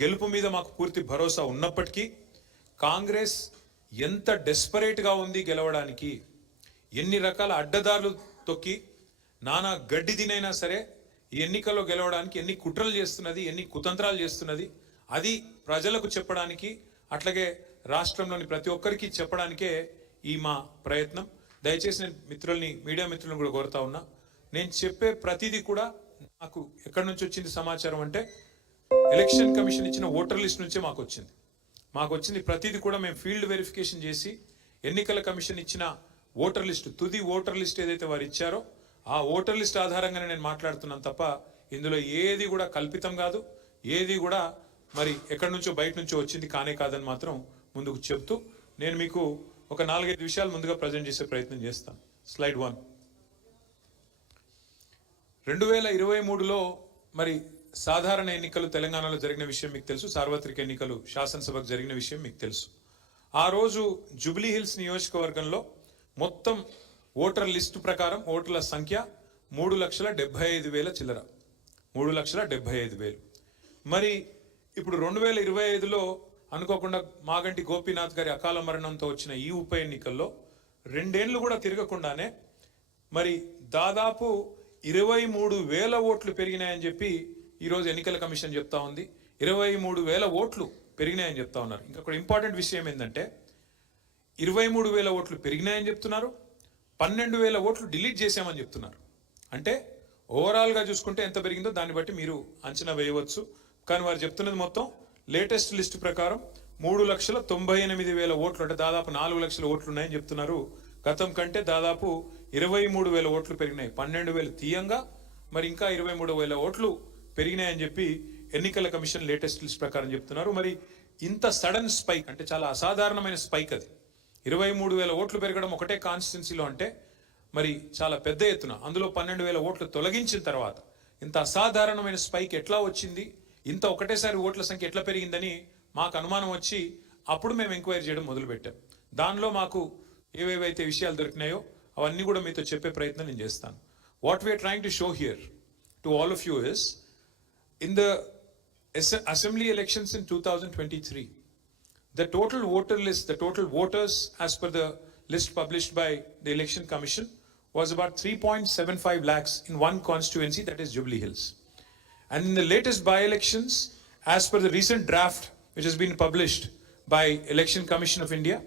గెలుపు మీద మాకు పూర్తి భరోసా ఉన్నప్పటికీ కాంగ్రెస్ ఎంత డెస్పరేట్గా ఉంది గెలవడానికి, ఎన్ని రకాల అడ్డదారులు తొక్కి నానా గడ్డి తినైనా సరే ఈ ఎన్నికల్లో గెలవడానికి ఎన్ని కుట్రలు చేస్తున్నది, ఎన్ని కుతంత్రాలు చేస్తున్నది, అది ప్రజలకు చెప్పడానికి, అట్లాగే రాష్ట్రంలోని ప్రతి ఒక్కరికి చెప్పడానికే ఈ మా ప్రయత్నం. దయచేసి నేను మీడియా మిత్రులను కూడా కోరుతా ఉన్నా, నేను చెప్పే ప్రతిదీ కూడా నాకు ఎక్కడి నుంచి వచ్చింది సమాచారం అంటే ఎలక్షన్ కమిషన్ ఇచ్చిన ఓటర్ లిస్ట్ నుంచే మాకు వచ్చింది. ప్రతిదీ కూడా మేము ఫీల్డ్ వెరిఫికేషన్ చేసి ఎన్నికల కమిషన్ ఇచ్చిన ఓటర్ లిస్టు, తుది ఓటర్ లిస్ట్ ఏదైతే వారు ఇచ్చారో ఆ ఓటర్ లిస్ట్ ఆధారంగానే నేను మాట్లాడుతున్నాను తప్ప ఇందులో ఏది కూడా కల్పితం కాదు, ఏది కూడా మరి ఎక్కడి నుంచో బయట నుంచో వచ్చింది కానే కాదని మాత్రం ముందుకు చెప్తూ నేను మీకు ఒక 4-5 విషయాలు ముందుగా ప్రజెంట్ చేసే ప్రయత్నం చేస్తాను. స్లైడ్ 1. 2023లో మరి సాధారణ ఎన్నికలు తెలంగాణలో జరిగిన విషయం మీకు తెలుసు, సార్వత్రిక ఎన్నికలు శాసనసభకు జరిగిన విషయం మీకు తెలుసు. ఆ రోజు జూబ్లీ హిల్స్ నియోజకవర్గంలో మొత్తం ఓటర్ లిస్టు ప్రకారం ఓటర్ల సంఖ్య 3,75,000 చిల్లర, 3,75,000. మరి ఇప్పుడు 2025లో అనుకోకుండా మాగంటి గోపీనాథ్ గారి అకాల మరణంతో వచ్చిన ఈ ఉప ఎన్నికల్లో 2 ఏళ్ళు కూడా తిరగకుండానే మరి దాదాపు 23,000 ఓట్లు పెరిగినాయని చెప్పి ఈరోజు ఎన్నికల కమిషన్ చెప్తా ఉంది. 23,000 ఓట్లు పెరిగినాయని చెప్తా ఉన్నారు. ఇంకొక ఇంపార్టెంట్ విషయం ఏంటంటే 23,000 ఓట్లు పెరిగినాయని చెప్తున్నారు, 12,000 ఓట్లు డిలీట్ చేసామని చెప్తున్నారు. అంటే ఓవరాల్గా చూసుకుంటే ఎంత పెరిగిందో దాన్ని బట్టి మీరు అంచనా వేయవచ్చు. కానీ వారు చెప్తున్నది మొత్తం లేటెస్ట్ లిస్ట్ ప్రకారం 3,98,000 ఓట్లు, అంటే దాదాపు 4 లక్షల ఓట్లు ఉన్నాయని చెప్తున్నారు. గతం కంటే దాదాపు 23,000 ఓట్లు పెరిగినాయి. 12,000 తీయంగా మరి ఇంకా 23,000 ఓట్లు పెరిగినాయని చెప్పి ఎన్నికల కమిషన్ లేటెస్ట్ లిస్ట్ ప్రకారం చెప్తున్నారు. మరి ఇంత సడన్ స్పైక్ అంటే చాలా అసాధారణమైన స్పైక్, అది 23,000 ఓట్లు పెరగడం ఒకటే కాన్స్టిట్యున్సీలో అంటే మరి చాలా పెద్ద ఎత్తున, అందులో 12,000 ఓట్లు తొలగించిన తర్వాత ఇంత అసాధారణమైన స్పైక్ ఎట్లా వచ్చింది, ఇంత ఒకటేసారి ఓట్ల సంఖ్య ఎట్లా పెరిగిందని మాకు అనుమానం వచ్చి అప్పుడు మేము ఎంక్వైరీ చేయడం మొదలుపెట్టాం. దానిలో మాకు ఏవేవైతే విషయాలు దొరికినాయో అవన్నీ కూడా మీతో చెప్పే ప్రయత్నం నేను చేస్తాను. What we're trying to show here to all of you is in the assembly elections in 2023, the total voter list, the total voters as per the list published by the election commission was about 3.75 lakhs in one constituency, that is Jubilee Hills. And in the latest by-elections, as per the recent draft which has been published by Election Commission of India,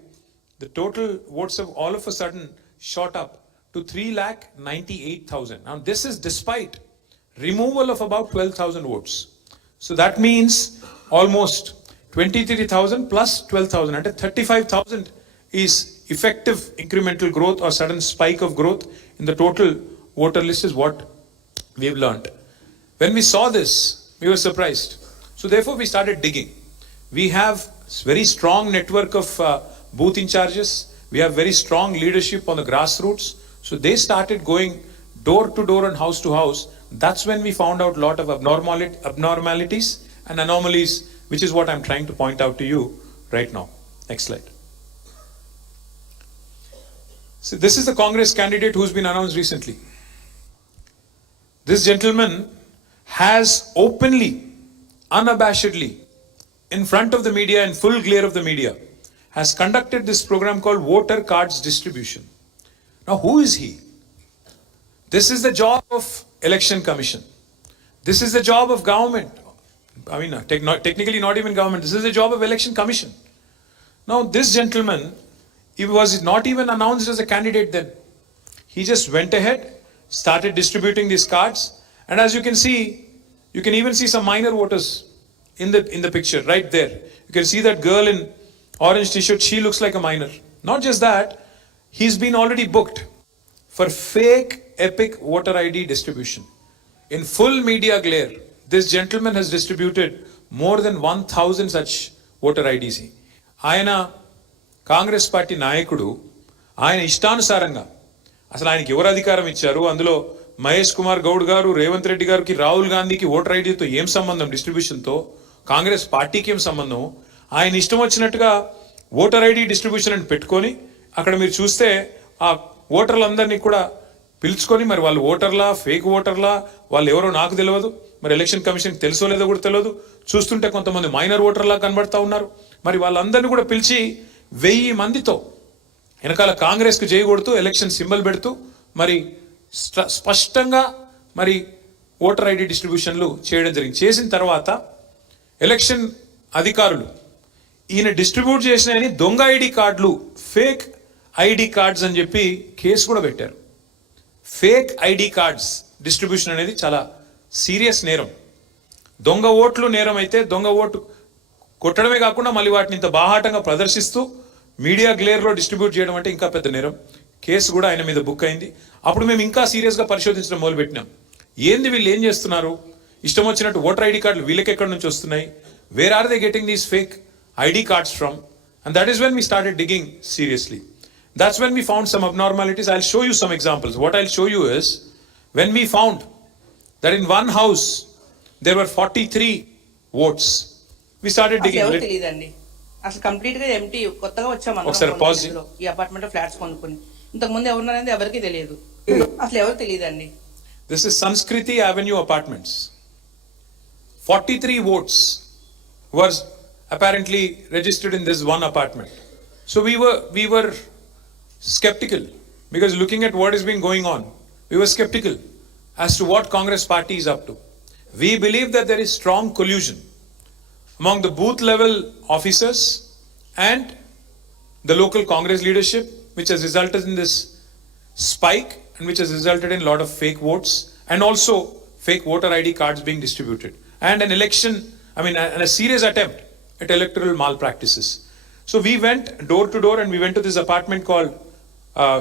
the total votes have all of a sudden shot up to 3,98,000. Now this is despite removal of about 12,000 votes. So that means almost 23,000 plus 12,000, and 35,000 is effective incremental growth or sudden spike of growth in the total voter list is what we've learned. When we saw this, we were surprised. So therefore we started digging. We have very strong network of booth in charges. We have very strong leadership on the grassroots. So they started going door to door and house to house. That's when we found out a lot of abnormalities and anomalies, which is what I'm trying to point out to you right now. Next slide. So this is the Congress candidate who's been announced recently. This gentleman has openly, unabashedly, in front of the media, in full glare of the media, has conducted this program called Voter Cards Distribution. Now who is he? This is the job of Election Commission. This is the job of government. I mean, technically not even government. This is the job of Election Commission. Now, this gentleman, he was not even announced as a candidate then. He just went ahead, started distributing these cards. And as you can see, you can even see some minor voters in the picture right there. You can see that girl in orange t-shirt. She looks like a minor. Not just that, he's been already booked for fake epic voter ID distribution. In full media glare, this gentleman has distributed more than 1,000 such voter IDs. ఆయన Congress party నాయకుడు, ఆయన ఇష్టానుసారంగా అసలు ఆయనకి ఎవరు అధికారం ఇచ్చారు, అందులో మహేష్ కుమార్ గౌడ్ గారు, రేవంత్ రెడ్డి గారికి, రాహుల్ గాంధీకి ఓటర్ ఐడితో ఏం సంబంధం, డిస్ట్రిబ్యూషన్తో కాంగ్రెస్ పార్టీకి ఏం సంబంధం, ఆయన ఇష్టం వచ్చినట్టుగా ఓటర్ ఐడి డిస్ట్రిబ్యూషన్ అని పెట్టుకొని అక్కడ మీరు చూస్తే ఆ ఓటర్లందరినీ కూడా పిలుచుకొని, మరి వాళ్ళు ఓటర్లా ఫేక్ ఓటర్లా వాళ్ళు ఎవరో నాకు తెలియదు, మరి ఎలక్షన్ కమిషన్ తెలుసో లేదో కూడా తెలియదు. చూస్తుంటే కొంతమంది మైనర్ ఓటర్లా కనబడతా ఉన్నారు. మరి వాళ్ళందరినీ కూడా పిలిచి 1000 మందితో వెనకాల కాంగ్రెస్కు చేయకూడుతూ ఎలక్షన్ సింబల్ పెడుతూ మరి స్పష్టంగా మరి ఓటర్ ఐడి డిస్ట్రిబ్యూషన్లు చేయడం జరిగింది. చేసిన తర్వాత ఎలక్షన్ అధికారులు ఈయన డిస్ట్రిబ్యూట్ చేసిన దొంగ ఐడి కార్డులు, ఫేక్ ఐడి కార్డ్స్ అని చెప్పి కేసు కూడా పెట్టారు. ఫేక్ ఐడి కార్డ్స్ డిస్ట్రిబ్యూషన్ అనేది చాలా సీరియస్ నేరం. దొంగ ఓట్లు నేరం అయితే దొంగ ఓటు కొట్టడమే కాకుండా మళ్ళీ వాటిని ఇంత బాహాటంగా ప్రదర్శిస్తూ మీడియా గ్లేర్లో డిస్ట్రిబ్యూట్ చేయడం అంటే ఇంకా పెద్ద నేరం. కేసు కూడా ఆయన మీద బుక్ అయింది. అప్పుడు మేము ఇంకా సీరియస్గా పరిశోధించడం మొదలుపెట్టినాం. ఏంది వీళ్ళు ఏం చేస్తున్నారు, ఇష్టం వచ్చినట్టు ఓటర్ ఐడి కార్డులు వీళ్ళకి ఎక్కడి నుంచి వస్తున్నాయి, where are they getting these fake ID cards from, and that is when we started digging seriously. That's when we found some abnormalities. I'll show you some examples. What I'll show you is when we found that in one house there were 43 votes. We started digging. ఎవరు తెలియదండి, అసలు complete గా empty, కొత్తగా వచ్చాము ఈ apartment flats కొనుక్కొని. ఇంతకు ముందు ఎవరున్నారనేది ఎవరికి తెలియదు, అసలు ఎవరు తెలియదండి. This is Sanskriti Avenue Apartments. 43 votes was apparently registered in this one apartment. So we were skeptical, because looking at what has been going on, we were skeptical as to what Congress party is up to. We believe that there is strong collusion among the booth level officers and the local Congress leadership, which has resulted in this spike and which has resulted in a lot of fake votes and also fake voter ID cards being distributed, and an election, and a serious attempt at electoral malpractices. So we went door to door and we went to this apartment called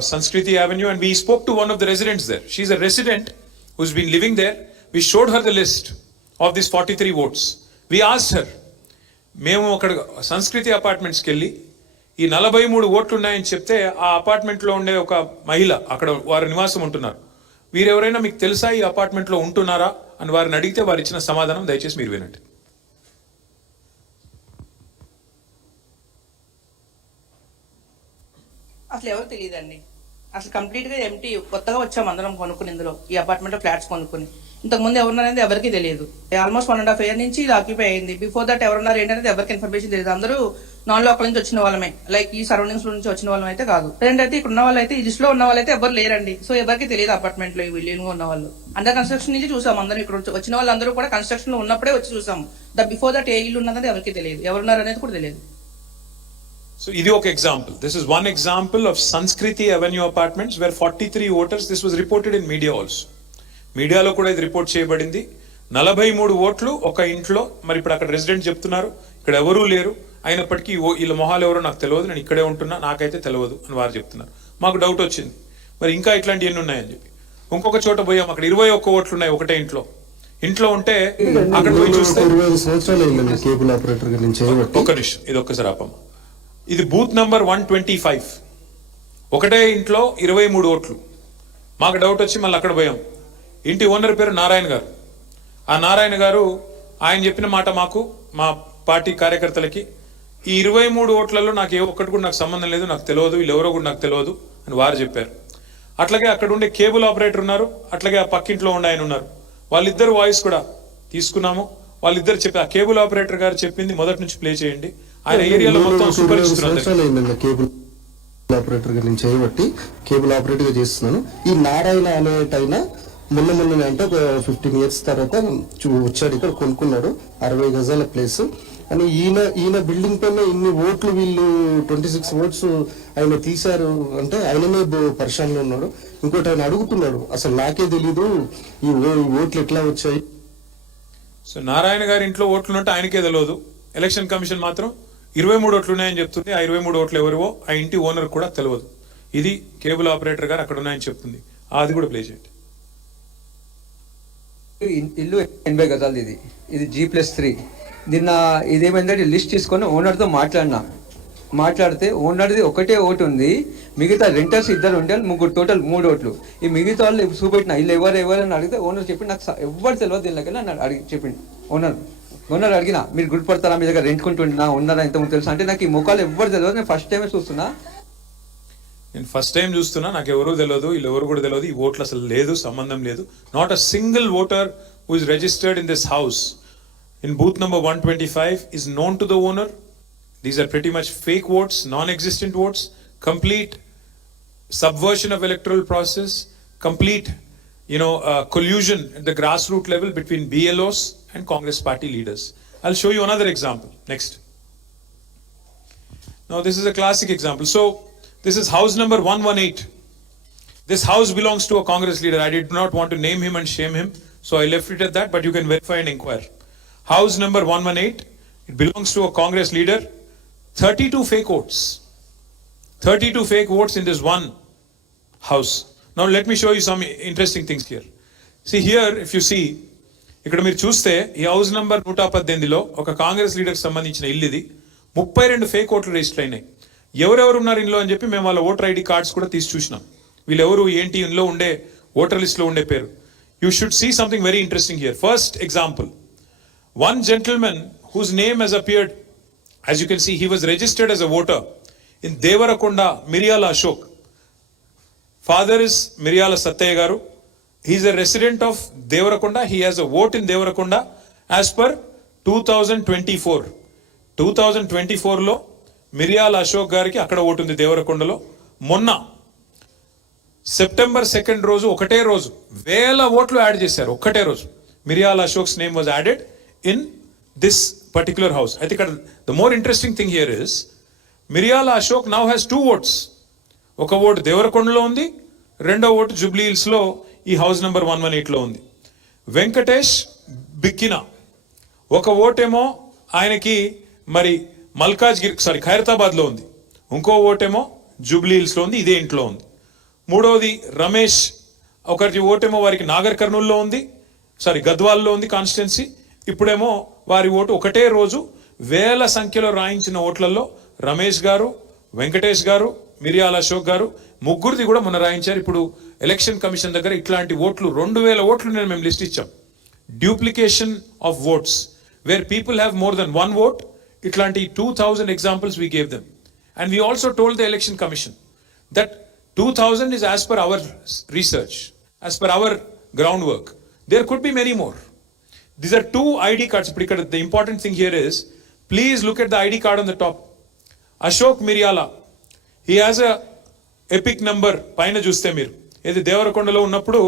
Sanskriti Avenue, and we spoke to one of the residents there. She's a resident who's been living there. We showed her the list of these 43 votes. We asked her, మేము అక్కడ సంస్కృతి అపార్ట్మెంట్స్కి వెళ్ళి ఈ 43 ఓట్లు ఉన్నాయని చెప్తే ఆ అపార్ట్మెంట్లో ఉండే ఒక మహిళ, అక్కడ వారు నివాసం ఉంటున్నారు, వీరెవరైనా మీకు తెలుసా ఈ అపార్ట్మెంట్లో ఉంటున్నారా అని వారిని అడిగితే వారు ఇచ్చిన సమాధానం దయచేసి మీరు వినండి. అసలు ఎవరు తెలియదండి, అసలు కంప్లీట్ గా ఎంటీ, కొత్తగా వచ్చాము అందరం కొనుక్కుని ఇందులో ఈ అపార్ట్మెంట్ ఫ్లాట్స్ కొనుక్కుని. ఇంతకు ముందు ఎవరున్నారనేది ఎవరికి తెలియదు. ఆల్మోస్ట్ 1.5 year నుంచి ఇది ఆక్యుపై అయింది. బిఫోర్ దట్ ఎవరున్నారు ఏంటనేది ఎవరికి ఇన్ఫర్మేషన్ తెలియదు. అందరూ నాన్ లోకల్ నుంచి వచ్చిన వాళ్ళమే, లైక్ ఈ సరౌండింగ్స్ నుంచి వచ్చిన వాళ్ళం అయితే కాదు. ప్రెసెంట్ అయితే ఇక్కడ ఉన్న వాళ్ళు అయితే, ఈ లిస్ట్ లో ఉన్న వాళ్ళు అయితే ఎవరు లేరండి. సో ఎవరికి తెలియదు అపార్ట్మెంట్ లో ఈ బిల్డింగ్ ఉన్న వాళ్ళు. అండర్ కన్స్ట్రక్షన్ నుంచి చూసాము అందరం, ఇక్కడ వచ్చిన వాళ్ళందరూ కూడా కన్స్ట్రక్షన్ లో ఉన్నప్పుడే వచ్చి చూసాము. బిఫోర్ దట్ ఏ ఇల్లు ఉన్నది ఎవరికి తెలియదు, ఎవరున్నారు అనేది కూడా తెలియదు. So, ఇది ఒక example. This is one example of Sanskriti Avenue Apartments where 43 voters, this was reported in media also. మీడియాలో కూడా ఇది రిపోర్ట్ చేయబడింది. 43 ఓట్లు ఒక ఇంట్లో. మరి ఇప్పుడు అక్కడ రెసిడెంట్ చెప్తున్నారు ఇక్కడ ఎవరూ లేరు, అయినప్పటికీ వీళ్ళ మొహాలు ఎవరో నాకు తెలియదు, నేను ఇక్కడే ఉంటున్నా, నాకైతే తెలియదు అని వారు చెప్తున్నారు. మాకు డౌట్ వచ్చింది, మరి ఇంకా ఇట్లాంటివన్నీ ఉన్నాయని చెప్పి ఇంకొక చోట పోయాం. అక్కడ 21 ఓట్లు ఉన్నాయి ఒకటే ఇంట్లో ఉంటే అక్కడ పోయి చూస్తే ఒక్క నిమిషం, ఇది ఒక్కసారి ఆపమ్మ. ఇది బూత్ నంబర్ 125, ఒకటే ఇంట్లో 23 ఓట్లు. మాకు డౌట్ వచ్చి మళ్ళీ అక్కడ పోయాం. ఇంటి ఓనర్ పేరు నారాయణ గారు. ఆ నారాయణ గారు ఆయన చెప్పిన మాట మాకు, మా పార్టీ కార్యకర్తలకి, ఈ 23 ఓట్లలో నాకు ఏ ఒక్కటి కూడా నాకు సంబంధం లేదు, నాకు తెలియదు, వీళ్ళు ఎవరో కూడా నాకు తెలియదు అని వారు చెప్పారు. అట్లాగే అక్కడ ఉండే కేబుల్ ఆపరేటర్ ఉన్నారు, అట్లాగే ఆ పక్కింట్లో ఉండే ఆయన ఉన్నారు. వాళ్ళిద్దరు వాయిస్ కూడా తీసుకున్నాము. వాళ్ళిద్దరు చెప్పి, ఆ కేబుల్ ఆపరేటర్ గారు చెప్పింది మొదటి నుంచి ప్లే చేయండి. ఆయన ఏరియాలో మొత్తం సుపరిచితున్నారు. కేబుల్ ఆపరేటర్ గా నేను చేయబట్టి కేబుల్ ఆపరేటర్ గా చేస్తున్నాను. ఈ నారాయణ అనేటైనా మొన్న అంటే ఒక 15 years తర్వాత వచ్చాడు, ఇక్కడ కొనుక్కున్నాడు 60 గజాల ప్లేస్ అని. ఈయన బిల్డింగ్ పైన ఇన్ని ఓట్లు, వీళ్ళు 26 votes ఆయన తీశారు అంటే ఆయననే పరిశానలో ఉన్నాడు. ఇంకోటి ఆయన అడుగుతున్నాడు, అసలు నాకే తెలీదు ఈ ఓట్లు ఎట్లా వచ్చాయి. సో నారాయణ గారి ఇంట్లో ఓట్లు ఉంటే ఆయనకే తెలియదు, ఎలక్షన్ కమిషన్ మాత్రం 23 ఓట్లు ఉన్నాయని చెప్తుంది. ఆ 23 ఓట్లు ఎవరివో ఆ ఇంటి ఓనర్ కూడా తెలియదు. ఇది కేబుల్ ఆపరేటర్ గారు అక్కడ ఉన్నాయని చెప్తుంది. అది కూడా ప్లే చేయండి. ఇల్లు 80 గజాలు, ఇది G+3. నిన్న ఇదేమైందంటే లిస్ట్ తీసుకొని ఓనర్తో మాట్లాడితే ఓనర్ది ఒకటే ఓటు ఉంది, మిగతా రెంటర్స్ 2 ఉంటే ముగ్గురు, టోటల్ 3 ఓట్లు. ఈ మిగతా వాళ్ళు చూపెట్టిన ఇల్లు ఎవరు అడిగితే ఓనర్ చెప్పి నాకు ఎవరు తెలియదు దీనికన్నా అని అడిగి చెప్పింది. ఓనర్ అడిగినా మీరు గుర్తుపడతారా, మీ దగ్గర రెంట్కుంటున్నా ఉన్నారా ఇంతకుముందు తెలుసా అంటే, నాకు ఈ ముఖాలు ఎవరు తెలియదు, నేను ఫస్ట్ టైమే చూస్తున్నా. నేను ఫస్ట్ టైం చూస్తున్నా, నాకు ఎవరూ తెలియదు, వీళ్ళు ఎవరు కూడా తెలియదు, ఈ ఓట్లు అసలు లేదు, సంబంధం లేదు. Not a single voter who is registered in this house in booth number 125 is known to the owner. These are pretty much fake votes, non-existent votes, complete subversion of electoral process, complete, collusion at the grassroots level between BLOs and Congress party leaders. I'll show you another example. Next. Now this is a classic example. So this is house number 118. This house belongs to a Congress leader. I did not want to name him and shame him, so I left it at that, but you can verify and inquire. House number 118, it belongs to a Congress leader. 32 fake votes. 32 fake votes in this one house. Now let me show you some interesting things here. See here, if you see, ఇక్కడ మీరు చూస్తే ఈ house number 118లో ఒక కాంగ్రెస్ లీడర్కి సంబంధించిన ఇల్లు ఇది. 32 fake ఓట్లు register అయినాయి. ఎవరెవరు ఉన్నారు ఇందులో అని చెప్పి మేము వాళ్ళ ఓటర్ ఐడి కార్డ్స్ కూడా తీసి చూసినాం. వీళ్ళెవరు ఏంటి ఇందులో ఉండే ఓటర్ లిస్ట్లో ఉండే పేరు. You should see something very interesting here. First example, one gentleman whose name has appeared, as you can see, he was registered as a voter in Devarakonda, Miryala Ashok. Father is Miryala Sattaya Garu. He is a resident of Devarakonda. He has a vote in Devarakonda as per 2024. 2024లో మిరియాల అశోక్ గారికి అక్కడ vote ఉంది దేవరకొండలో. మొన్న September 2 రోజు ఒకటే రోజు 1000 ఓట్లు add చేశారు. ఒక్కటే రోజు Miriyala Ashok's name was added in this particular house. I think the more interesting thing here is Miryala Ashok now has 2 votes. ఒక ఓటు దేవరకొండలో ఉంది, రెండో ఓటు జూబ్లీ హిల్స్ లో ఈ హౌస్ నంబర్ 118 లో ఉంది. వెంకటేష్ బిక్కినా ఒక ఓటేమో ఆయనకి మరి ఖైరతాబాద్ లో ఉంది, ఇంకో ఓటేమో జూబ్లీ హిల్స్ లో ఉంది, ఇదే ఇంట్లో ఉంది. మూడవది రమేష్, ఒకరి ఓటేమో వారికి నాగర్ కర్నూల్లో ఉంది, గద్వాల్లో ఉంది కాన్స్టిట్యున్సీ. ఇప్పుడేమో వారి ఓటు ఒకటే రోజు 1000 సంఖ్యలో రాయించిన ఓట్లలో రమేష్ గారు, వెంకటేష్ గారు, మిరియాల అశోక్ గారు ముగ్గురిది కూడా మొన్న రాయించారు. ఇప్పుడు ఎలక్షన్ కమిషన్ దగ్గర ఇట్లాంటి ఓట్లు 2000 ఓట్లు నేను మేము లిస్ట్ ఇచ్చాం. Duplication of votes where people have more than 1 vote. ఇట్లాంటి 2000 examples we gave them. And we also told the election commission that 2000 is as per our research, as per our groundwork. There could be many more. These are 2 ID cards. The important thing here is, please look at the ID card on the top. Ashok Miryala, he has a epic number. పైన చూస్తే మీరు ఇది దేవరకొండలో ఉన్నప్పుడు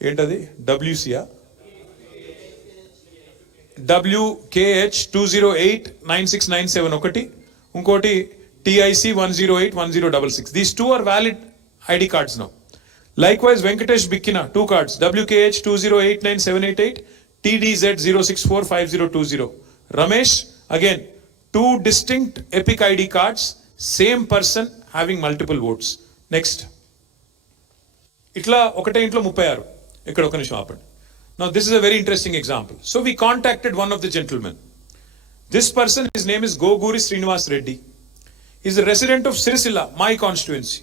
ఏంటది WCA WKH 2089697 ఒకటి, ఇంకోటి TIC 1081066. These 2 are valid ID cards now. Likewise, Venkatesh Bikkina, 2 cards, WKH 2089788, TDZ 0645020. Ramesh, again, 2 distinct epic ID cards, same person having multiple votes. Next. Itla ఒకటే ఇంట్లో 36. ఇక్కడ ఒక నిమిషం ఆపండి. Now this is a very interesting example. So we contacted one of the gentlemen. This person, his name is Goguri Srinivas Reddy. He is a resident of Sirisila, my constituency,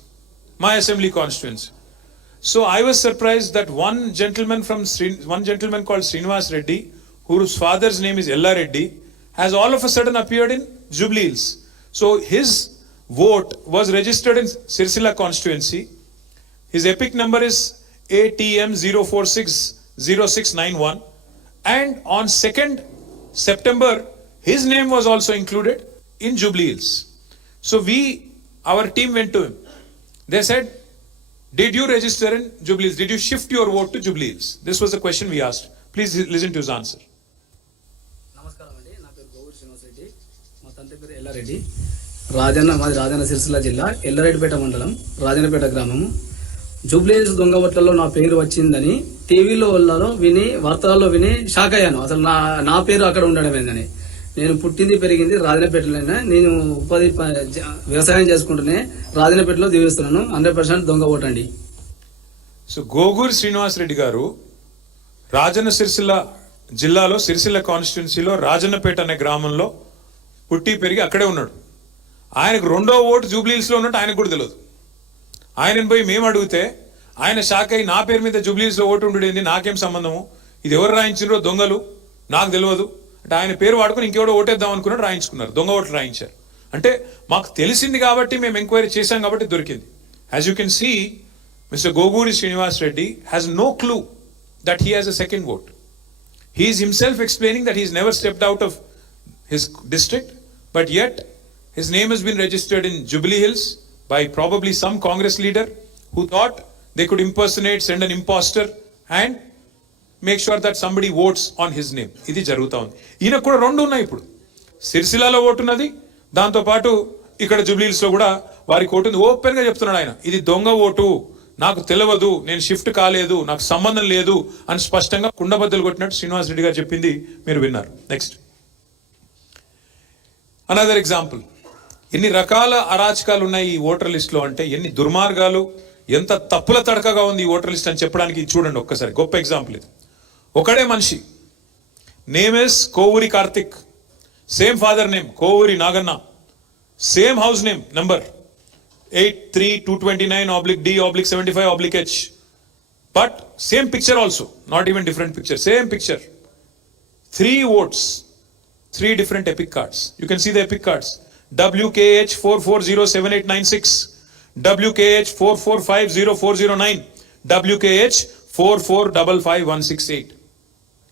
my assembly constituency. So I was surprised that one gentleman called Srinivas Reddy, whose father's name is Ella Reddy, has all of a sudden appeared in Jubilee Hills. So his vote was registered in Sirisila constituency. His epic number is ATM 0460691, and on 2nd September his name was also included in Jubilee Hills. So our team went to him. They said, did you register in Jubilee Hills? Did you shift your vote to Jubilee Hills? This was the question we asked. Please listen to his answer. నమస్కారం అండి, నా పేరు గోగురు శ్రీనివాస్ రెడ్డి, మా తండ్రి పేరు ఎల్లారెడ్డి. మాది రాజన్న సిరిసిల్ల జిల్లా ఎల్లారెడ్డిపేట మండలం రాజన్నపేట గ్రామము. జూబ్లీ హిల్స్ దొంగ ఓట్లలో నా పేరు వచ్చిందని టీవీలో విని వార్తల్లో విని షాక్ అయ్యాను. అసలు నా పేరు అక్కడ ఉండడం ఏందని. నేను పుట్టింది పెరిగింది రాజన్నపేటలోనే. నేను వ్యవసాయం చేసుకుంటూనే రాజన్నపేటలో దీవిస్తున్నాను. 100% దొంగ ఓటు అండి. సో గోగూరి శ్రీనివాస్ రెడ్డి గారు రాజన్న సిరిసిల్ల జిల్లాలో సిరిసిల్ల కాన్స్టిట్యున్సీలో రాజన్నపేట అనే గ్రామంలో పుట్టి పెరిగి అక్కడే ఉన్నాడు. ఆయనకు 2వ ఓటు జూబ్లీ హిల్స్లో ఉన్నట్టు ఆయనకు కూడా తెలియదు. ఆయనను పోయి మేము అడిగితే ఆయన షాక్ అయ్యి, నా పేరు మీద జూబ్లీ హిల్స్లో ఓటు ఉండేది, నాకేం సంబంధము, ఇది ఎవరు రాయించారో దొంగలు, నాకు తెలియదు అంటే ఆయన పేరు వాడుకుని ఇంకెవడో ఓటేద్దాం అనుకున్నాడు, రాయించుకున్నారు, దొంగ ఓట్లు రాయించారు. అంటే మాకు తెలిసింది కాబట్టి మేము ఎంక్వైరీ చేశాం కాబట్టి దొరికింది. As you can see, Mr. Goguri Srinivas Reddy has no clue that he has a second vote. He is himself explaining that he's never stepped out of his district, but yet his name has been registered in Jubilee Hills by probably some Congress leader who thought they could impersonate, send an imposter and make sure that somebody votes on his name. ఇది జరుగుతా ఉంది. ఈయన కూడా రెండు ఉన్నాయి ఇప్పుడు. సిరిసిల్లాలో vote ఉన్నది, దాంతో పాటు ఇక్కడ జూబ్లీహిల్స్ లో కూడా వారికి ఓటు ఉంది. ఓపెన్ గా చెప్తున్నాడు ఆయన, ఇది దొంగ ఓటు, నాకు తెలియదు, నేను షిఫ్ట్ కాలేదు, నాకు సంబంధం లేదు అని స్పష్టంగా కుండబద్దలు కొట్టినట్టు శ్రీనివాస్ రెడ్డి గారు చెప్పింది మీరు విన్నారు. Next another example. ఎన్ని రకాల అరాచకాలు ఉన్నాయి ఈ ఓటర్ లిస్ట్ లో అంటే, ఎన్ని దుర్మార్గాలు, ఎంత తప్పుల తడకగా ఉంది ఈ ఓటర్ లిస్ట్ అని చెప్పడానికి చూడండి ఒక్కసారి. గొప్ప ఎగ్జాంపుల్ ఇది. ఒకడే మనిషి, name is Kovuri Karthik, same father name Kovuri Naganna, same house name number 83-229/D/75/H, but same picture also, not even different picture, same picture. 3 votes, 3 different epic cards. You can see the epic cards. WKH 4407896, WKH 4450409, WKH 4455168.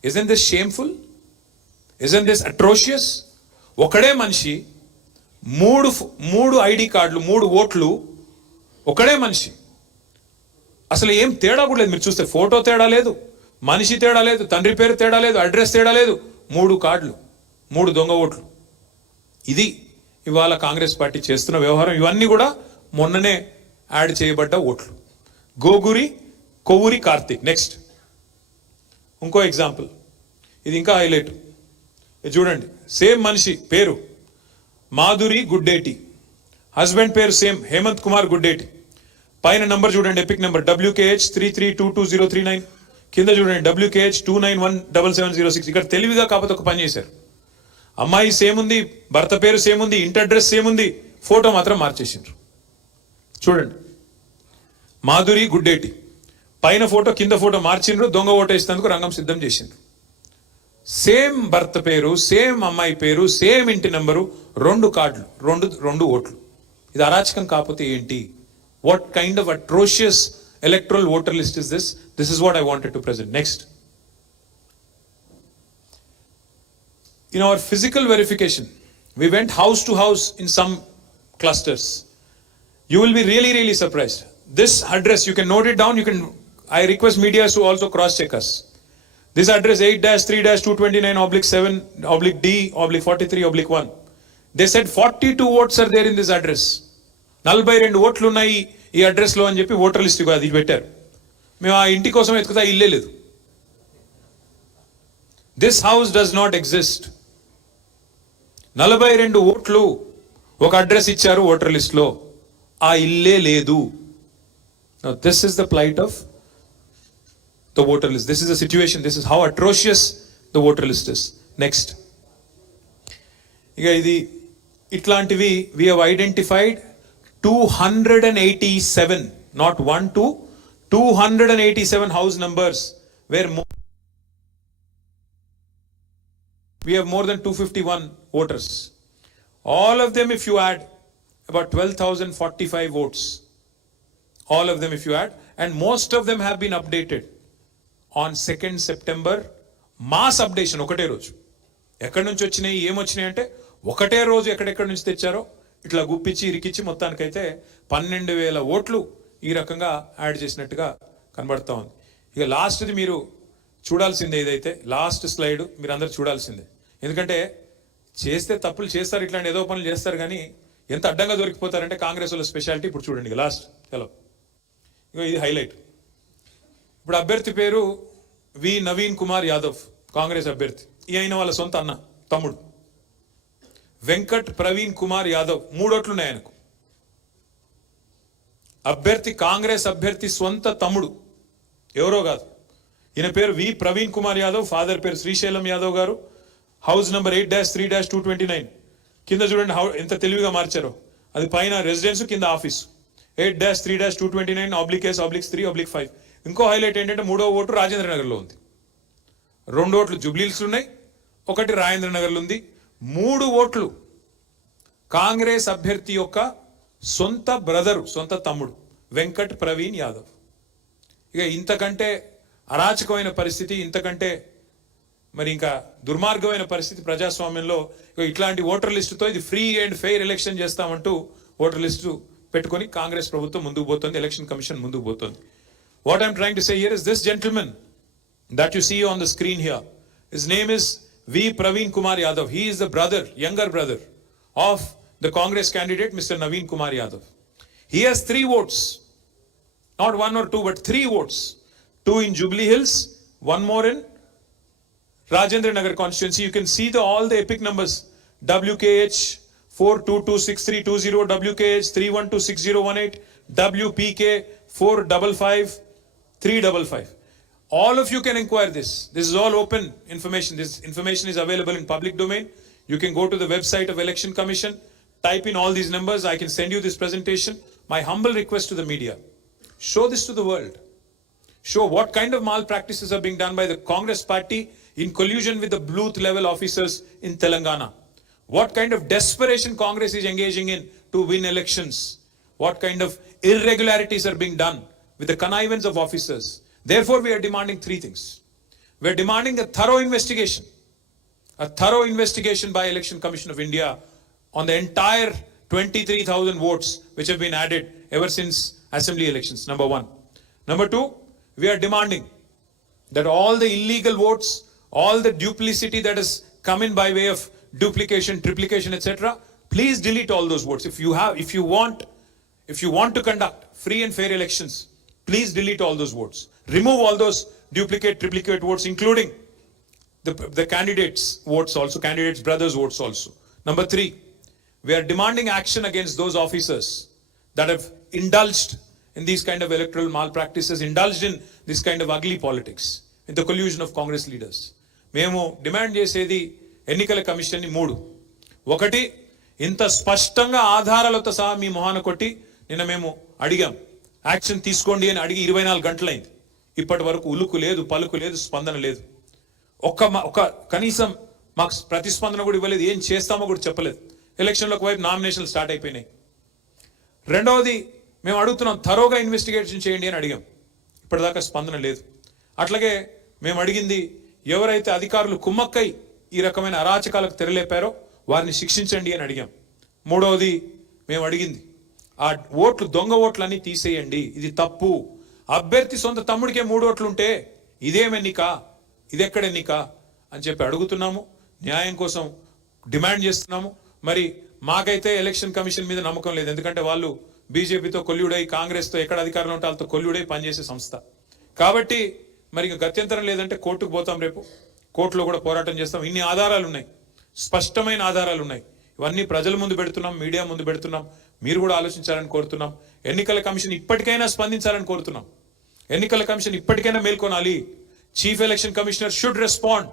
Isn't this shameful? Isn't this atrocious? ఒకడే మనిషి, మూడు ID కార్డులు, 3 ఓట్లు, ఒకడే మనిషి. అసలు ఏం తేడా కూడా లేదు. మీరు చూస్తే ఫోటో తేడా లేదు, మనిషి తేడా లేదు, తండ్రి పేరు తేడా లేదు, అడ్రస్ తేడా లేదు, 3 కార్డులు, 3 దొంగ ఓట్లు. ఇది ఇవాళ కాంగ్రెస్ పార్టీ చేస్తున్న వ్యవహారం. ఇవన్నీ కూడా మొన్ననే యాడ్ చేయబడ్డ ఓట్లు. కొవ్వూరి కార్తిక్. నెక్స్ట్ ఇంకో ఎగ్జాంపుల్, ఇది ఇంకా హైలైట్. ఇది చూడండి, సేమ్ మనిషి పేరు మాధురి గుడ్డేటి, హస్బెండ్ పేరు సేమ్ హేమంత్ కుమార్ గుడ్డేటి. పైన నంబర్ చూడండి, ఎపిక్ నెంబర్ WKH 33222039, కింద చూడండి WKH 2917706. ఇక్కడ తెలివిగా కాకపోతే ఒక పని చేశారు. అమ్మాయి సేమ్ ఉంది, భర్త పేరు సేమ్ ఉంది, ఇంటి అడ్రస్ సేమ్ ఉంది, ఫోటో మాత్రం మార్చేసిండ్రు. చూడండి, మాధురి గుడ్డేటి, పైన ఫోటో కింద ఫోటో మార్చిండ్రు, దొంగ ఓటు వేసినందుకు రంగం సిద్ధం చేసిండ్రు. సేమ్ భర్త పేరు, సేమ్ అమ్మాయి పేరు, సేమ్ ఇంటి నెంబరు, 2 కార్డులు, 2 ఓట్లు. ఇది అరాచకం కాకపోతే ఏంటి? What kind of atrocious electoral voter list is this? This is what I wanted to present. Next, in our physical verification, we went house to house in some clusters. You will be really surprised. This address, you can note it down. I request media to also cross check us. This address 8-3-229/7/D/43/1. They said 42 votes are there in this address. 42 ఓట్లు ఉన్నాయి ఈ address లో అని చెప్పి voter list అది పెట్టారు. మేము ఆ ఇంటి కోసం ఎత్తుకుతా ఇల్లే లేదు. This house does not exist. 42 ఓట్లు ఒక అడ్రస్ ఇచ్చారు ఓటర్ లిస్ట్ లో, ఆ ఇల్లే లేదు. Now this is the plight of the voter list. This is the situation. This is how atrocious the voter list is. Next, ఇక ఇది ఇట్లాంటివి we have identified 287, not 1, 2, 287 house numbers where we have more than 251 voters. All of them, if you add, about 12,045 votes. All of them, if you add, and most of them have been updated on 2nd September. Mass updation ఒకటే రోజు. ఎక్కడి నుంచి వచ్చినాయి, ఏమొచ్చినాయి అంటే ఒకటే రోజు ఎక్కడెక్కడి నుంచి తెచ్చారో ఇట్లా గుప్పించి ఇరికిచ్చి మొత్తానికైతే 12,000 ఓట్లు ఈ రకంగా యాడ్ చేసినట్టుగా కనబడతా ఉంది. ఇక లాస్ట్ది మీరు చూడాల్సిందే, ఇదైతే లాస్ట్ స్లైడ్ మీరు అందరు చూడాల్సిందే. ఎందుకంటే చేస్తే తప్పులు చేస్తారు, ఇట్లాంటి ఏదో పనులు చేస్తారు, కానీ ఎంత అడ్డంగా దొరికిపోతారంటే కాంగ్రెస్ వాళ్ళ స్పెషాలిటీ. ఇప్పుడు చూడండి లాస్ట్ హలో, ఇగో ఇది హైలైట్. ఇప్పుడు అభ్యర్థి పేరు వి నవీన్ కుమార్ యాదవ్, కాంగ్రెస్ అభ్యర్థి. ఈ అయిన వాళ్ళ సొంత అన్న తమ్ముడు వెంకట్ ప్రవీణ్ కుమార్ యాదవ్, 3 ఓట్లు ఉన్నాయి ఆయనకు. అభ్యర్థి కాంగ్రెస్ అభ్యర్థి సొంత తమ్ముడు, ఎవరో కాదు. ఈయన పేరు వి ప్రవీణ్ కుమార్ యాదవ్, ఫాదర్ పేరు శ్రీశైలం యాదవ్ గారు, హౌస్ నంబర్ 8-3-229. కింద చూడండి ఎంత తెలివిగా మార్చారో, అది పైన రెసిడెన్స్, కింద ఆఫీసు. 8-3-229/S/3/5. ఇంకో హైలైట్ ఏంటంటే 3వ ఓటు రాజేంద్ర నగర్లో ఉంది, 2 ఓట్లు జూబ్లీహిల్స్ ఉన్నాయి, 1 రాజేంద్ర నగర్లో ఉంది. 3 ఓట్లు కాంగ్రెస్ అభ్యర్థి యొక్క సొంత బ్రదరు, సొంత తమ్ముడు వెంకట్ ప్రవీణ్ యాదవ్. ఇక ఇంతకంటే అరాచకమైన పరిస్థితి, ఇంతకంటే మరి ఇంకా దుర్మార్గమైన పరిస్థితి ప్రజాస్వామ్యంలో. ఇట్లాంటి ఓటర్ లిస్టుతో ఇది ఫ్రీ అండ్ ఫెయిర్ ఎలక్షన్ చేస్తామంటూ ఓటర్ లిస్టు పెట్టుకొని కాంగ్రెస్ ప్రభుత్వం ముందుకు పోతుంది, ఎలక్షన్ కమిషన్ ముందుకు పోతుంది. What I'm trying to say here is this gentlemen that you see on the screen here. His name is V. Praveen Kumar Yadav. He is the brother, younger brother of the Congress candidate, Mr. Naveen Kumar Yadav. He has 3 votes. Not 1 or 2, but 3 votes. 2 in Jubilee Hills, 1 more in Rajendra Nagar constituency. You can see all the epic numbers. WKH 4226320, WKH 3126018, WPK 455 355. All of you can inquire this. This is all open information. This information is available in public domain. You can go to the website of Election Commission, type in all these numbers. I can send you this presentation. My humble request to the media, show this to the world. Show what kind of malpractices are being done by the Congress party in collusion with the booth level officers in Telangana. What kind of desperation Congress is engaging in to win elections. What kind of irregularities are being done with the connivance of officers. Therefore, we are demanding 3 things. We are demanding a thorough investigation by Election Commission of India on the entire 23,000 votes which have been added ever since assembly elections, number 1. Number 2, we are demanding that all the illegal votes, all the duplicity that has come in by way of duplication, triplication, etc., please delete all those votes. If you want to conduct free and fair elections, please delete all those votes. Remove all those duplicate, triplicate votes, including the candidates' votes also, candidates' brothers' votes also. Number 3, we are demanding action against those officers that have indulged in these kind of electoral malpractices, indulged in this kind of ugly politics, in the collusion of Congress leaders. మేము demand చేసేది ఎన్నికల కమిషన్ని 3. 1, ఇంత స్పష్టంగా ఆధారాలతో సహా మీ మొహాన కొట్టి నిన్న మేము అడిగాం, యాక్షన్ తీసుకోండి అని అడిగి 24 గంటలైంది. ఇప్పటి వరకు ఉలుకు లేదు, పలుకు లేదు, స్పందన లేదు. ఒక కనీసం మాకు ప్రతిస్పందన కూడా ఇవ్వలేదు, ఏం చేస్తామో కూడా చెప్పలేదు. ఎలక్షన్లకు వైపు నామినేషన్లు స్టార్ట్ అయిపోయినాయి. 2వది, మేము అడుగుతున్నాం థరోగా ఇన్వెస్టిగేషన్ చేయండి అని అడిగాం, ఇప్పటిదాకా స్పందన లేదు. అట్లాగే మేము అడిగింది, ఎవరైతే అధికారులు కుమ్మక్కై ఈ రకమైన అరాచకాలకు తెరలేపారో వారిని శిక్షించండి అని అడిగాం. 3వది మేము అడిగింది, ఆ ఓట్లు, దొంగ ఓట్లన్నీ తీసేయండి, ఇది తప్పు. అభ్యర్థి సొంత తమ్ముడికే 3 ఓట్లు ఉంటే ఇదేమెన్నిక, ఇదెక్కడెన్నిక అని చెప్పి అడుగుతున్నాము. న్యాయం కోసం డిమాండ్ చేస్తున్నాము. మరి మాకైతే ఎలక్షన్ కమిషన్ మీద నమ్మకం లేదు, ఎందుకంటే వాళ్ళు బీజేపీతో కొల్లుడై, కాంగ్రెస్తో ఎక్కడ అధికారంలో ఉంటే వాళ్ళతో కొల్లుడై పనిచేసే సంస్థ. కాబట్టి మరి గత్యంతరం లేదంటే కోర్టుకు పోతాం, రేపు కోర్టులో కూడా పోరాటం చేస్తాం. ఇన్ని ఆధారాలు ఉన్నాయి, స్పష్టమైన ఆధారాలు ఉన్నాయి. ఇవన్నీ ప్రజల ముందు పెడుతున్నాం, మీడియా ముందు పెడుతున్నాం. మీరు కూడా ఆలోచించాలని కోరుతున్నాం. ఎన్నికల కమిషన్ ఇప్పటికైనా స్పందించాలని కోరుతున్నాం. ఎన్నికల కమిషన్ ఇప్పటికైనా మేల్కొనాలి. Chief election commissioner should respond.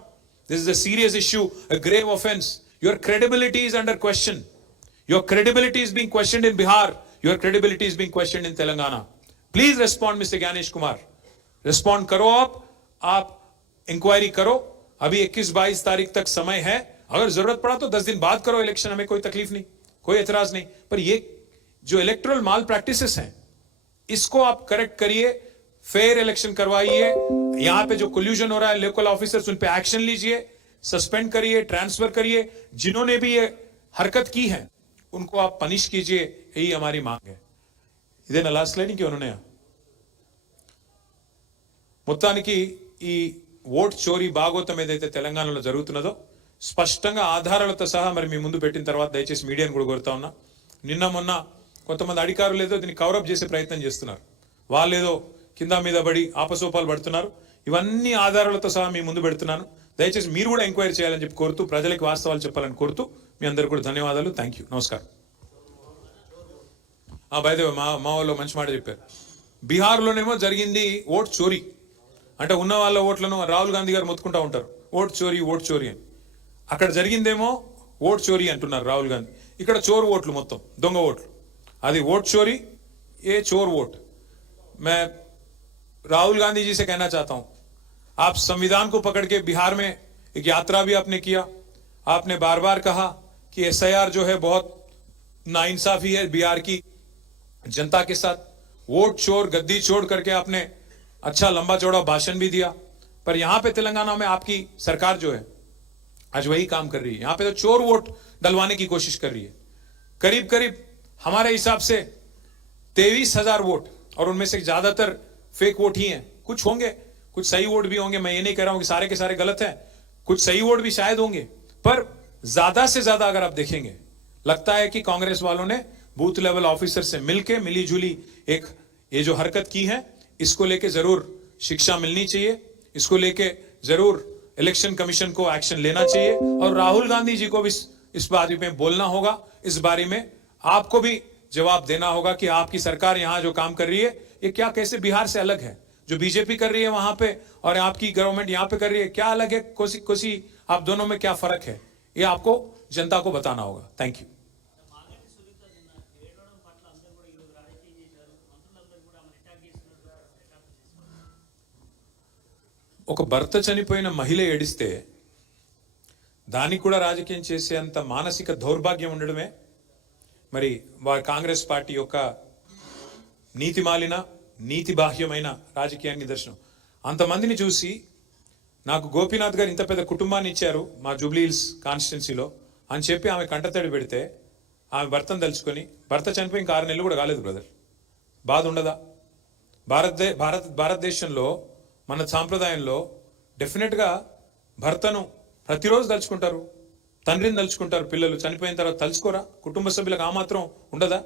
This is a serious issue, a grave offense. Your credibility is under question. Your credibility is being questioned in Bihar. Your credibility is being questioned in Telangana. Please respond, Mr. Gyanesh Kumar. Respond करो आप inquiry करो. अभी 21-22 तारीख तक समय है. अगर जरूरत पड़ा तो 10 दिन बाद करो इलेक्शन, हमें कोई तकलीफ नहीं, कोई एतराज नहीं. पर ये जो इलेक्टोरल माल प्रैक्टिसेस हैं, इसको आप करेक्ट करिए, फेयर इलेक्शन करवाइए. यहाँ पे जो कोल्यूशन हो रहा है, लोकल ऑफिसर्स, उन पे एक्शन लीजिए, सस्पेंड करिए, ट्रांसफर करिए. जिन्होंने भी ये हरकत की है उनको आप पनिश कीजिए, यही हमारी मांग है. ఇదేనా లాస్ట్ లైన్ ఇంకేమైనా ఉన్నాయా? మొత్తానికి ఈ ఓట్ చోరీ భాగోతం ఏదైతే తెలంగాణలో జరుగుతున్నదో స్పష్టంగా ఆధారాలతో సహా మరి మీ ముందు పెట్టిన తర్వాత దయచేసి మీడియాను కూడా కోరుతా ఉన్నా. నిన్న మొన్న కొంతమంది అధికారులు ఏదో దీన్ని కవరప్ చేసే ప్రయత్నం చేస్తున్నారు. వాళ్ళేదో కింద మీద పడి ఆపసోపాలు పడుతున్నారు. ఇవన్నీ ఆధారాలతో సహా మీ ముందు పెడుతున్నాను. దయచేసి మీరు కూడా ఎంక్వైరీ చేయాలని చెప్పి కోరుతూ, ప్రజలకు వాస్తవాలు చెప్పాలని కోరుతూ మీ అందరికీ కూడా ధన్యవాదాలు. థ్యాంక్ యూ, నమస్కారం. బైదే మా వాళ్ళు మంచి మాట చెప్పారు. బీహార్లోనేమో జరిగింది ఓట్ చోరీ, అంటే ఉన్న వాళ్ళ ఓట్లను రాహుల్ గాంధీ గారు మొత్తుకుంటా ఉంటారు, ఓట్ చోరీ ఓట్ చోరీ అని. అక్కడ జరిగిందేమో ఓట్ చోరీ అంటున్నారు రాహుల్ గాంధీ, ఇక్కడ చోరు ఓట్లు, మొత్తం దొంగ ఓట్లు. అది ఓట్ चोरी, ये चोर वोट. मैं राहुल गांधी जी से कहना चाहता हूं, आप संविधान को पकड़ के बिहार में एक यात्रा भी आपने किया. आपने बार बार कहा कि SIR जो है बहुत नाइंसाफी है बिहार की जनता के साथ. वोट चोर, गद्दी चोर करके आपने अच्छा लंबा चौड़ा भाषण भी दिया, पर यहां पे तेलंगाना में आपकी सरकार जो है आज वही काम कर रही है। यहां पे तो चोर वोट डलवाने की कोशिश कर रही है। करीब करीब हमारे हिसाब से 23,000 वोट, और उनमें से ज्यादातर फेक वोट ही हैं। कुछ होंगे, कुछ सही वोट भी होंगे, मैं ये नहीं कह रहा हूं कि सारे के सारे गलत हैं, कुछ सही वोट भी शायद होंगे, पर ज्यादा से ज्यादा अगर आप देखेंगे लगता है कि कांग्रेस वालों ने बूथ लेवल ऑफिसर से मिलके मिली जुली एक ये जो हरकत की है, इसको लेके जरूर शिक्षा मिलनी चाहिए, इसको लेके जरूर इलेक्शन कमीशन को एक्शन लेना चाहिए, और राहुल गांधी जी को भी इस बारे में बोलना होगा, इस बारे में आपको भी जवाब देना होगा कि आपकी सरकार यहां जो काम कर रही है ये क्या कैसे बिहार से अलग है, जो बीजेपी कर रही है वहां पे और आपकी गवर्नमेंट यहां पे कर रही है क्या अलग है, कोसी आप दोनों में क्या फर्क है, ये आपको जनता को बताना होगा। Thank you. ఒక భర్త చనిపోయిన మహిళ ఏడిస్తే దానికి కూడా రాజకీయం చేసేంత మానసిక దౌర్భాగ్యం ఉండడమే మరి వారి కాంగ్రెస్ పార్టీ యొక్క నీతిమాలిన నీతిబాహ్యమైన రాజకీయానికి నిదర్శనం। అంతమందిని చూసి నాకు గోపీనాథ్ గారు ఇంత పెద్ద కుటుంబాన్ని ఇచ్చారు మా జూబ్లీ హిల్స్ కాన్స్టిట్యున్సీలో అని చెప్పి ఆమె కంటతడి పెడితే ఆమె భర్తను తలుచుకొని, భర్త చనిపోయి ఇంకా 6 నెలలు కూడా కాలేదు బ్రదర్, బాధ ఉండదా? భారతదేశంలో మన సాంప్రదాయంలో డెఫినెట్గా భర్తను ప్రతిరోజు తలుచుకుంటారు, తండ్రిని తలుచుకుంటారు, పిల్లలు చనిపోయిన తర్వాత తలుచుకోరా? కుటుంబ సభ్యులకు ఆ మాత్రం ఉండదా?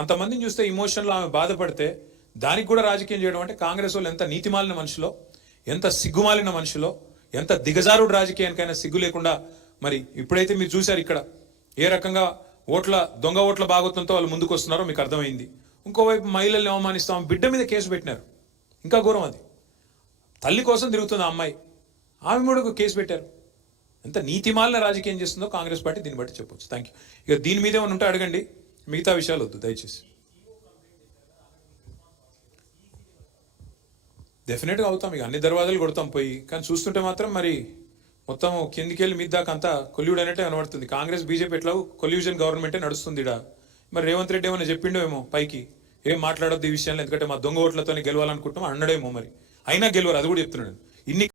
అంతమందిని చూస్తే ఇమోషన్లో ఆమె బాధపడితే దానికి కూడా రాజకీయం చేయడం అంటే కాంగ్రెస్ వాళ్ళు ఎంత నీతిమాలిన మనుషులో, ఎంత సిగ్గుమాలిన మనుషులో, ఎంత దిగజారుడు రాజకీయానికైనా సిగ్గు లేకుండా మరి ఇప్పుడైతే మీరు చూశారు ఇక్కడ ఏ రకంగా దొంగ ఓట్ల భాగోత్వంతో వాళ్ళు ముందుకు వస్తున్నారో మీకు అర్థమైంది। ఇంకోవైపు మహిళల్ని అవమానిస్తాం, బిడ్డ మీద కేసు పెట్టినారు, ఇంకా ఘోరం అది, తల్లి కోసం తిరుగుతుంది ఆ అమ్మాయి, ఆమె కూడా కేసు పెట్టారు। ఎంత నీతిమాలిన రాజకీయం చేస్తుందో కాంగ్రెస్ పార్టీ దీన్ని బట్టి చెప్పొచ్చు। Thank you. ఇక దీని మీద ఏమైనా ఉంటే అడగండి, మిగతా విషయాలు వద్దు దయచేసి। డెఫినెట్గా అవుతాం, ఇక అన్ని దర్వాజాలు కొడతాం పోయి, కానీ చూస్తుంటే మాత్రం మరి మొత్తం కిందికి వెళ్ళి మీద దాకా అంతా కొల్యూడ్ అనేట్టే కనబడుతుంది। కాంగ్రెస్ బీజేపీ ఎట్లా కొల్యూజన్ గవర్నమెంటే నడుస్తుంది ఇడా। మరి రేవంత్ రెడ్డి ఏమైనా చెప్పిండో ఏమో పైకి, ఏం మాట్లాడొద్దు ఈ విషయాల్లో, ఎందుకంటే మా దొంగ ఓట్లతో గెలవాలనుకుంటున్నాం అన్నాడేమో, మరి అయినా గెలవరు, అది కూడా చెప్తున్నాడు। ఇన్ని